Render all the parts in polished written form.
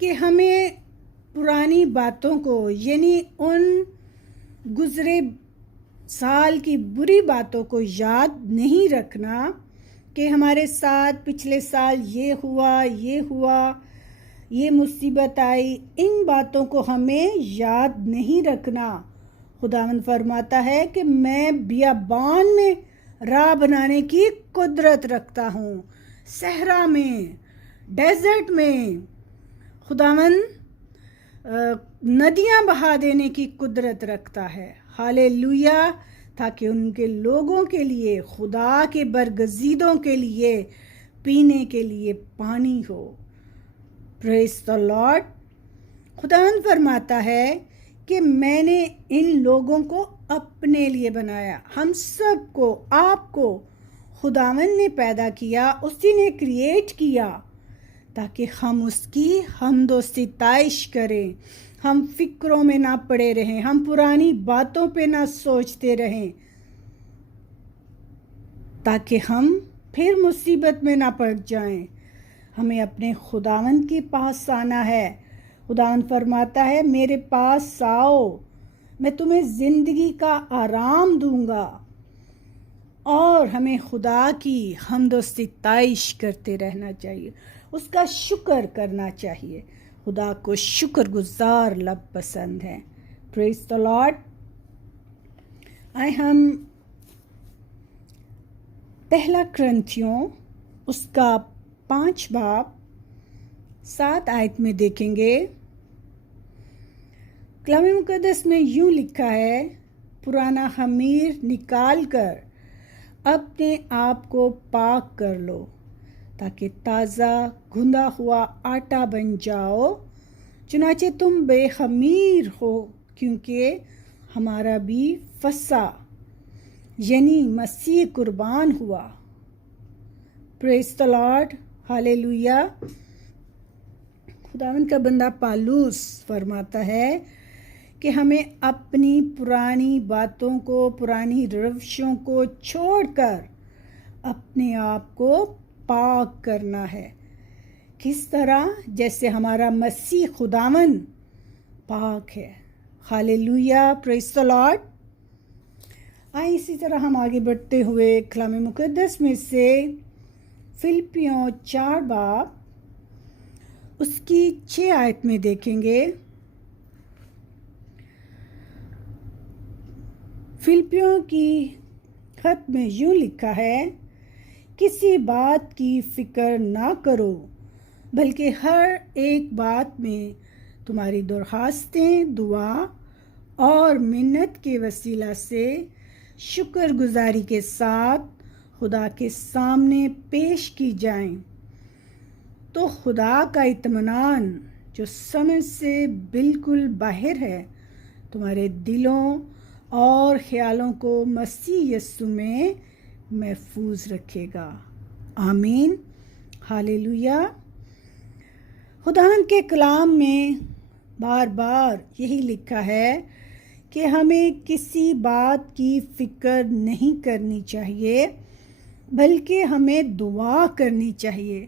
کہ ہمیں پرانی باتوں کو یعنی ان گزرے سال کی بری باتوں کو یاد نہیں رکھنا کہ ہمارے ساتھ پچھلے سال یہ ہوا، یہ مصیبت آئی، ان باتوں کو ہمیں یاد نہیں رکھنا۔ خداوند فرماتا ہے کہ میں بیابان میں راہ بنانے کی قدرت رکھتا ہوں، صحرا میں، ڈیزرٹ میں خداوند ندیاں بہا دینے کی قدرت رکھتا ہے۔ ہالےلویا، تاکہ ان کے لوگوں کے لیے، خدا کے برگزیدوں کے لیے پینے کے لیے پانی ہو۔ پریز دی لارڈ۔ خداوند فرماتا ہے کہ میں نے ان لوگوں کو اپنے لیے بنایا۔ ہم سب کو، آپ کو خداوند نے پیدا کیا، اسی نے کریٹ کیا تاکہ ہم اس کی حمد و ستائش کریں، ہم فکروں میں نہ پڑے رہیں، ہم پرانی باتوں پہ نہ سوچتے رہیں، تاکہ ہم پھر مصیبت میں نہ پڑ جائیں۔ ہمیں اپنے خداوند کے پاس آنا ہے۔ خداوند فرماتا ہے میرے پاس آؤ، میں تمہیں زندگی کا آرام دوں گا۔ اور ہمیں خدا کی حمد و ستائش کرتے رہنا چاہیے، اس کا شکر کرنا چاہیے۔ خدا کو شکر گزار لب پسند ہے۔ پریز دی لارڈ۔ آئے ہم پہلا کرنتھیوں اس کا 5 باب 7 آیت میں دیکھیں گے۔ کلام مقدس میں یوں لکھا ہے، پرانا خمیر نکال کر اپنے آپ کو پاک کر لو تاکہ تازہ گھندا ہوا آٹا بن جاؤ، چنانچہ تم بے خمیر ہو، کیونکہ ہمارا بھی فسح یعنی مسیح قربان ہوا۔ پریز دی لارڈ۔ ہالےلویا۔ خداوند کا بندہ پالوس فرماتا ہے کہ ہمیں اپنی پرانی باتوں کو، پرانی روشوں کو چھوڑ کر اپنے آپ کو پاک کرنا ہے۔ کس طرح؟ جیسے ہمارا مسیح خداوند پاک ہے۔ ہالےلویا۔ پریز دی لارڈ۔ آئیں اسی طرح ہم آگے بڑھتے ہوئے کلام مقدس میں سے فلپیوں 4 باب اس کی 6 آیت میں دیکھیں گے۔ فلپیوں کی خط میں یوں لکھا ہے، کسی بات کی فکر نہ کرو، بلکہ ہر ایک بات میں تمہاری درخواستیں، دعا اور منت کے وسیلہ سے شکر گزاری کے ساتھ خدا کے سامنے پیش کی جائیں، تو خدا کا اطمینان جو سمجھ سے بالکل باہر ہے تمہارے دلوں اور خیالوں کو مسیح یسوع میں محفوظ رکھے گا۔ آمین۔ ہالےلویا۔ خداوند کے کلام میں بار بار یہی لکھا ہے کہ ہمیں کسی بات کی فکر نہیں کرنی چاہیے، بلکہ ہمیں دعا کرنی چاہیے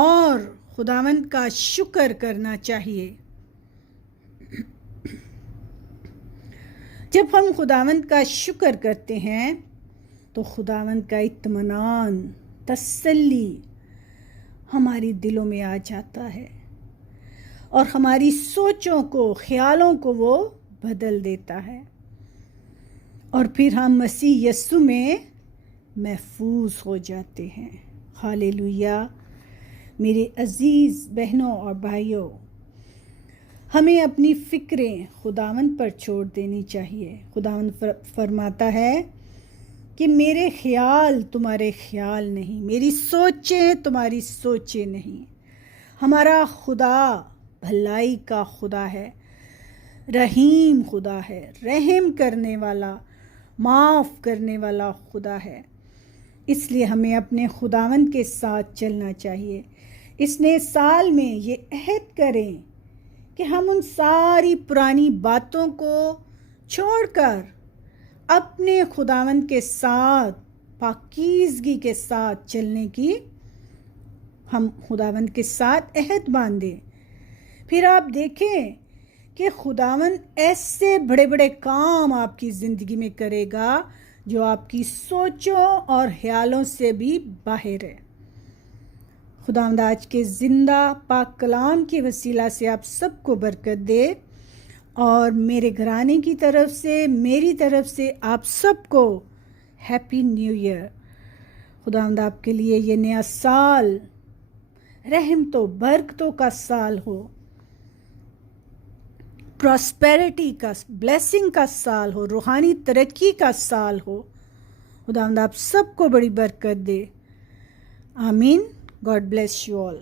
اور خداوند کا شکر کرنا چاہیے۔ جب ہم خداوند کا شکر کرتے ہیں تو خداوند کا اطمینان، تسلی ہماری دلوں میں آ جاتا ہے اور ہماری سوچوں کو، خیالوں کو وہ بدل دیتا ہے، اور پھر ہم مسیح یسوع میں محفوظ ہو جاتے ہیں۔ ہالےلویا۔ میرے عزیز بہنوں اور بھائیوں، ہمیں اپنی فکریں خداوند پر چھوڑ دینی چاہیے۔ خداوند فرماتا ہے کہ میرے خیال تمہارے خیال نہیں، میری سوچیں تمہاری سوچیں نہیں۔ ہمارا خدا بھلائی کا خدا ہے، رحیم خدا ہے، رحم کرنے والا، معاف کرنے والا خدا ہے۔ اس لیے ہمیں اپنے خداوند کے ساتھ چلنا چاہیے۔ اس نئے سال میں یہ عہد کریں کہ ہم ان ساری پرانی باتوں کو چھوڑ کر اپنے خداوند کے ساتھ پاکیزگی کے ساتھ چلنے کی ہم خداوند کے ساتھ عہد باندھیں پھر آپ دیکھیں کہ خداوند ایسے بڑے بڑے کام آپ کی زندگی میں کرے گا جو آپ کی سوچوں اور خیالوں سے بھی باہر ہے۔ خداوند آج کے زندہ پاک کلام کے وسیلہ سے آپ سب کو برکت دے، اور میرے گھرانے کی طرف سے، میری طرف سے آپ سب کو ہیپی نیو ایئر۔ خداوند آپ کے لیے یہ نیا سال رحمتوں برکتوں کا سال ہو، پراسپیرٹی کا، بلیسنگ کا سال ہو، روحانی ترقی کا سال ہو۔ خداوند آپ سب کو بڑی برکت دے۔ آمین۔ God bless you all.